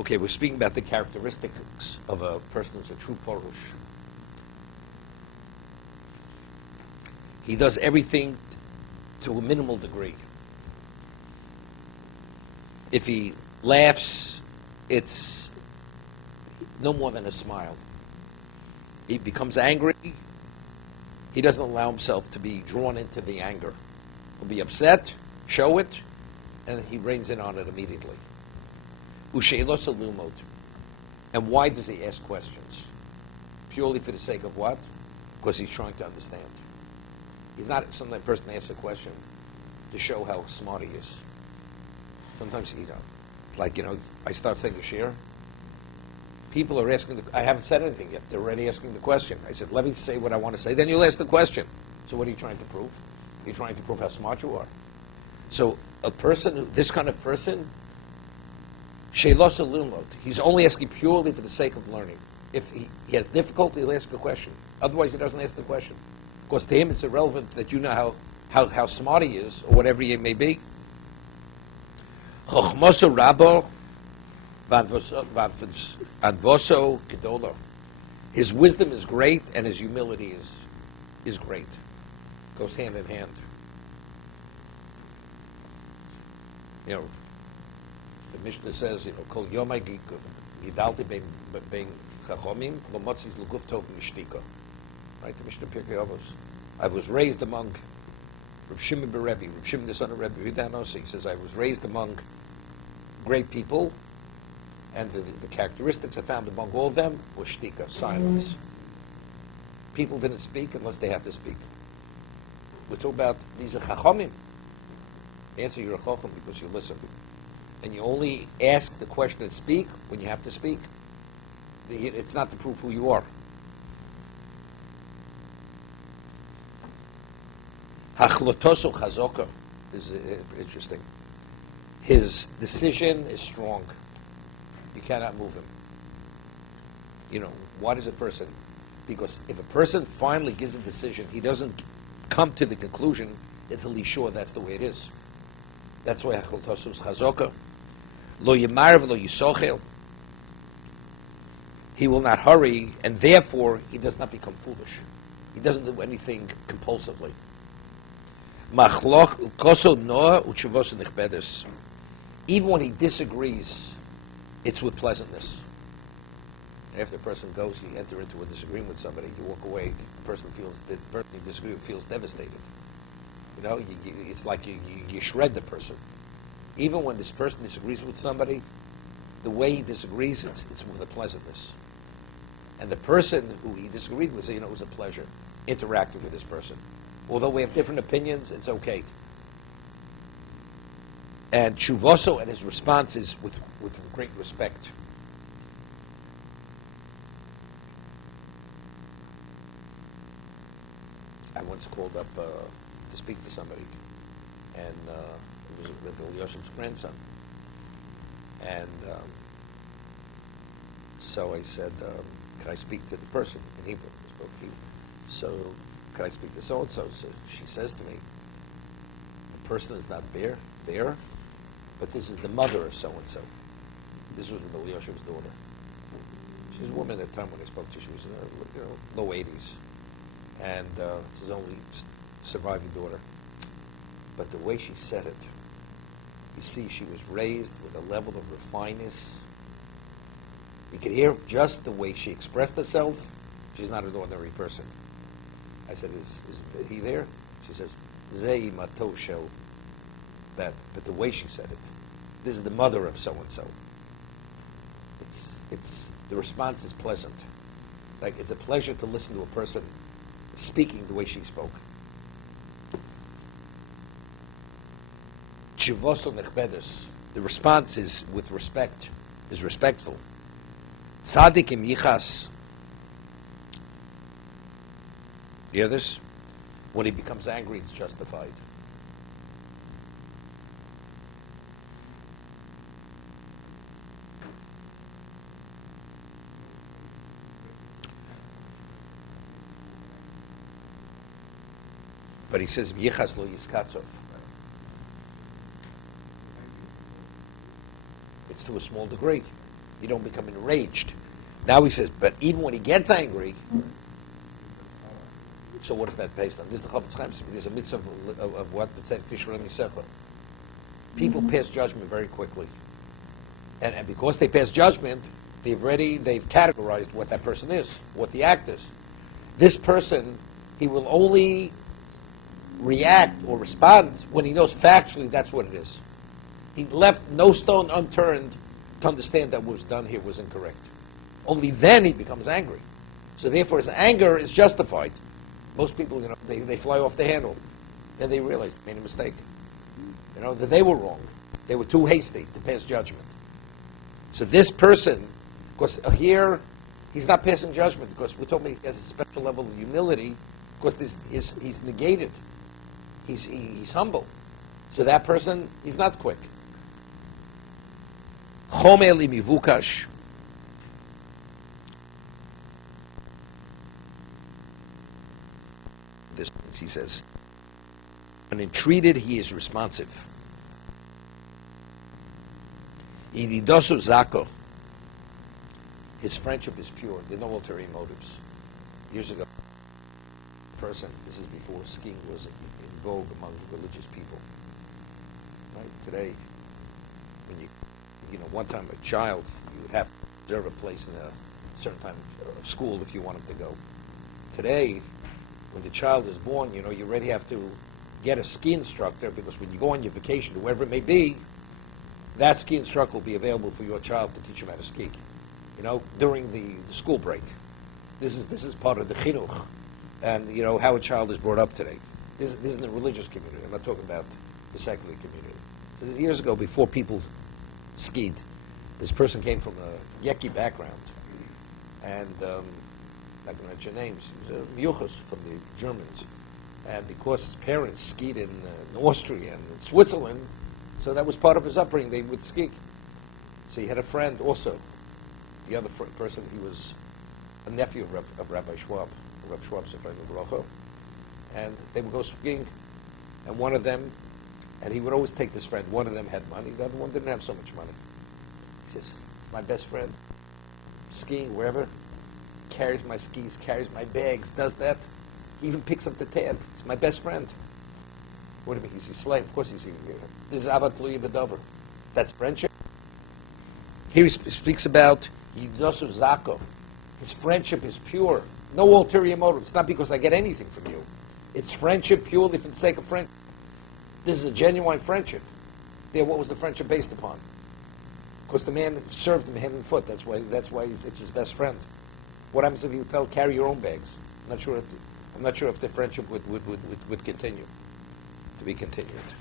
Okay, we're speaking about the characteristics of a person who's a true Porush. He does everything to a minimal degree. If he laughs, it's no more than a smile. He becomes angry, he doesn't allow himself to be drawn into the anger. He'll be upset, show it, and he reins in on it immediately. U'she'elos lumot. And why does he ask questions? Purely for the sake of what? Because he's trying to understand. He's not some person that asks a question to show how smart he is. Sometimes, I start saying a shir. People are asking, I haven't said anything yet. They're already asking the question. I said, let me say what I want to say, then you'll ask the question. So what are you trying to prove? You're trying to prove how smart you are. So a person, this kind of person, she'elos lumot, he's only asking purely for the sake of learning. If he has difficulty, he'll ask a question. Otherwise, he doesn't ask the question. Because to him, it's irrelevant that you know how smart he is, or whatever he may be. Chochmoso rabo v'advoso gedola. His wisdom is great, and his humility is great. Goes hand in hand. The Mishnah says, Kol yomai gidalti bein chachomim lomotzis l'guf tov mishtika. Right, the Mishnah Pekudei. I was raised among Reb Shimon ben Rebbe, Reb Shimon the son of Rebbe Yudanos. He says, I was raised among great people, and the characteristics I found among all of them was shtika, silence. People didn't speak unless they had to speak. We're talking about these are chachomim. Answer, you're a chacham because you listen. And you only ask the question and speak when you have to speak. It's not to prove who you are. Hachlotoso chazoka is interesting. His decision is strong. You cannot move him. Why does a person? Because if a person finally gives a decision, he doesn't come to the conclusion until he's sure that's the way it is. That's why hachlotoso is chazoka. Lo yimar v'lo yisochel. He will not hurry, and therefore he does not become foolish. He doesn't do anything compulsively. Even when he disagrees, it's with pleasantness. After a person goes, you enter into a disagreement with somebody, you walk away, the person you disagree with feels devastated. It's like you shred the person. Even when this person disagrees with somebody, the way he disagrees, it's with a pleasantness. And the person who he disagreed with, it was a pleasure interacting with this person. Although we have different opinions, it's okay. And Chuvoso and his response is with great respect. I once called up to speak to somebody, and it was Rabbi Yoshev's grandson. And so I said, can I speak to the person in Hebrew? I spoke Hebrew. So, can I speak to so-and-so? So she says to me, the person is not there, but this is the mother of so-and-so. This was Rabbi Yoshev's daughter. She was a woman at the time when I spoke to her. She was in her low 80s. And it's his only surviving daughter. But the way she said it, you see, she was raised with a level of refineness. You could hear just the way she expressed herself. She's not an ordinary person. I said, is he there? She says, Zei mato shel that. But the way she said it, this is the mother of so-and-so. It's the response is pleasant. Like, it's a pleasure to listen to a person speaking the way she spoke. Chivos nechbedes. The response is with respect, is respectful. Tzaddik im yichas. You hear this? When he becomes angry, it's justified. But he says, "Yichas lo yiskatzov." It's to a small degree. You don't become enraged. Now he says, but even when he gets angry, so what is that based on? This is the Chovos HaLevavos. There's a mitzvah of what? People pass judgment very quickly. And because they pass judgment, they've categorized what that person is, what the act is. This person, he will only react or respond when he knows factually that's what it is. He left no stone unturned to understand that what was done here was incorrect. Only then he becomes angry. So therefore his anger is justified. Most people, they fly off the handle. Then they realize they made a mistake. That they were wrong. They were too hasty to pass judgment. So this person, of course, here, he's not passing judgment because we're talking he has a special level of humility because he's negated. He's humble. So that person, he's not quick. Chomer li mivukash. This he says, when entreated, he is responsive. Ididosu zako. His friendship is pure. There are no ulterior motives. Years ago, this is before skiing was in vogue among religious people. Right? Today, when one time a child, you would have to reserve a place in a certain time of school if you want him to go. Today, when the child is born, you already have to get a ski instructor because when you go on your vacation, whoever it may be, that ski instructor will be available for your child to teach him how to ski. During the school break. This is part of the chinuch, and how a child is brought up today. This is in the religious community. I'm not talking about the secular community. So this is years ago, before people skied. This person came from a Yeki background, and I can mention names. He was a Miyuchas from the Germans, and because his parents skied in Austria and in Switzerland, so that was part of his upbringing. They would ski. So he had a friend also. The other person, he was a nephew of Rabbi Schwab, Rabbi Schwab's friend of Rocha, and they would go skiing, and one of them, and he would always take this friend. One of them had money, the other one didn't have so much money. He says, my best friend, skiing wherever, carries my skis, carries my bags, does that. He even picks up the tab. He's my best friend. What do you mean? He's a slave. Of course he's here. This is Avat Tluya B'Davar. That's friendship. Here he speaks about Yidosu Zako. His friendship is pure. No ulterior motive. It's not because I get anything from you. It's friendship purely for the sake of friendship. This is a genuine friendship. There, what was the friendship based upon? Because the man served him hand and foot. That's why it's his best friend. What happens if you carry your own bags? I'm not sure if the friendship would continue, to be continued.